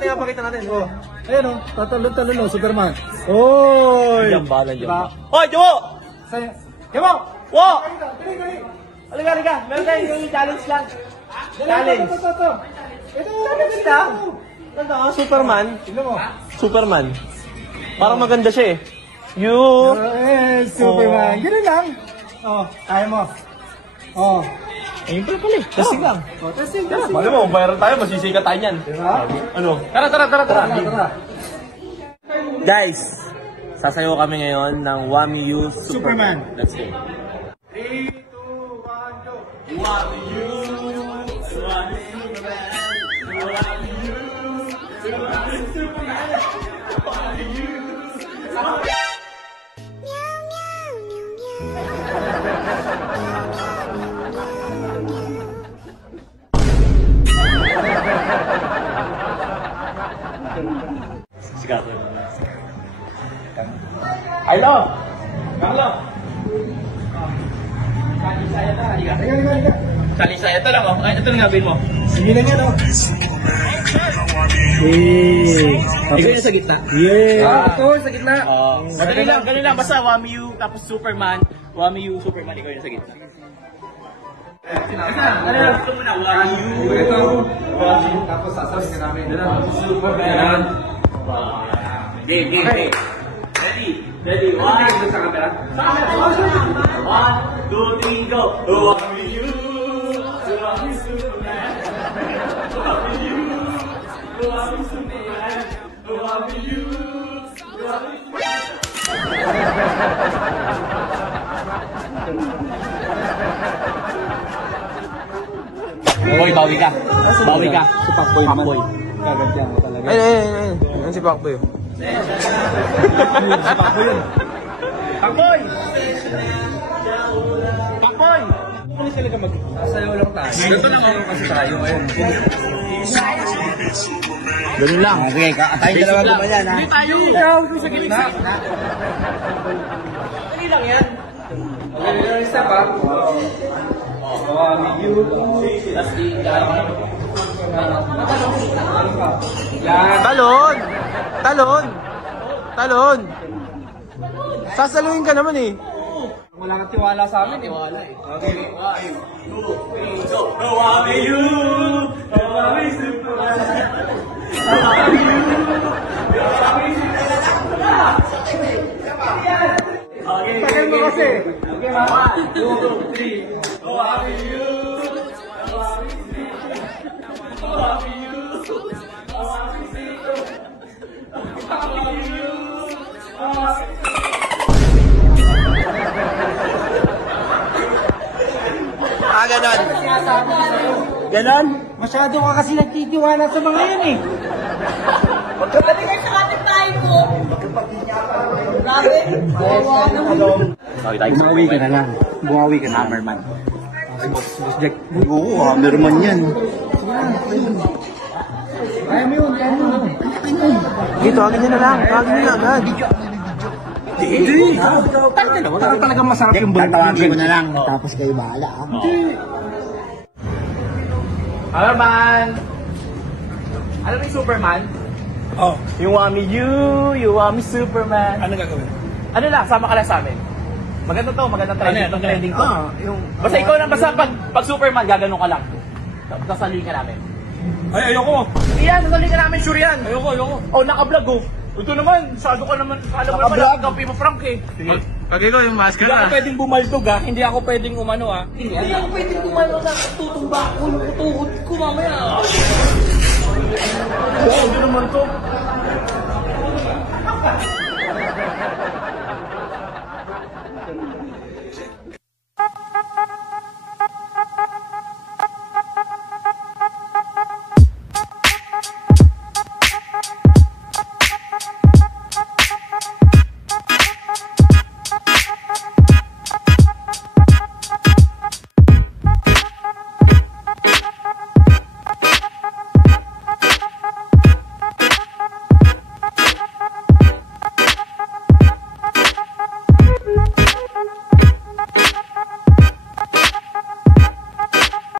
Tingnan, pakita natin. Oh. Ayan o, tatalon-talon o, Superman. Oy! Jambalan, jambalan. Hoy, Jowo! Sa'yo. Kemo! Wo! Dali. Halika. Meron tayo yung challenge lang. Challenge. Ito. Ito, Superman. Tignan mo. Superman. Parang maganda siya eh. You. Superman. Ganun lang. Oh, kaya mo. Oh. Ayun pala eh. Testing lang. Oh, testing. Alam mo, viral tayo, masisikat tayo niyan. Diba? Ano? Tara. Guys, sasayaw kami ngayon ng Wami U Superman. Let's go. 3, 2, 1, go. Wami U, Wami Superman, Wami U, Wami Superman, Wami U. Sikat. Hello. Carlo. Salisa, ito lang oh. Ito lang gawin mo. Sige lang yan, oh. Ikaw yung sa gitna. Ito, sa gitna. Ganun lang. Basta Wami U, tapos Superman. Wami U, Superman, ikaw yung sa gitna. Gusto mo na, Wami U. Ito. Tapos sasabihin ka namin. Superman. Game. Ready. One. Sa camera. 1, 2, 3, go. Wami U. Wami Superman. Wami U. Wami Superman. Wami U. Wami Boy, bawi ka. Si Pacboy. Gagantihan ko talaga. Ayun. Yan si Pacboy. Si Pacboy yun. Pacboy! Ano talaga sasayaw lang tayo. Ganito lang ako kasi tayo ngayon. Ganun lang. Okay, tayo dalawa gumayan ha. Hindi tayo. Ikaw, sa gitna. Dali lang yan. Okay, isa pa. Wami U. Talon! Sasaluhin ka naman eh. Wala kang tiwala sa amin. Tiwala eh. Okay. 1, 2, 3, go! Wami U! Wami Superman! Wami U! Wami Superman! Okay, Tagal mo kasi. Okay, 1, 2, 3. Wami U! Wami U! Ganon. Ganon? Masyado ka kasi nagtitiwala sa mga yan eh. Pati kayo sa ating tayo mo. Grabe. Bawa naman. Bumawi ka na lang. Bumawi ka na. Hammerman. Si Boss Jack. Oo, Hammerman yan. Kaya mo yun. Dito, tawagin nyo na lang. Tawagin nyo na agad. Hindi. Talagang masarap yung buhay. Tatawagin ko na lang. Tapos kayo bahala. Hindi. Hammerman! Alam mo yung Superman? Oh. You want me you want me Superman. Ano gagawin? Ano lang, sama ka lang sa amin. Maganda to, magandang trending. Ano yan? Trending to. Basta ikaw lang, basta pag Superman, gaganon ka lang. Sasaluhin ka namin. Ay, ayoko. Hindi yan, sasaluhin ka namin, sure yan. Ayoko. Oh, naka-vlog oh. Ito naman, sado ka naman, alam mo naman, kampi mo Frank eh. Sige. Pag ikaw yung masker Hindi ako pwedeng bumaldog ha, hindi ako pwedeng umano ha. Hindi ako pwedeng kumano na tutumba ako ng tuhod ko mamaya. Oo, hindi naman to.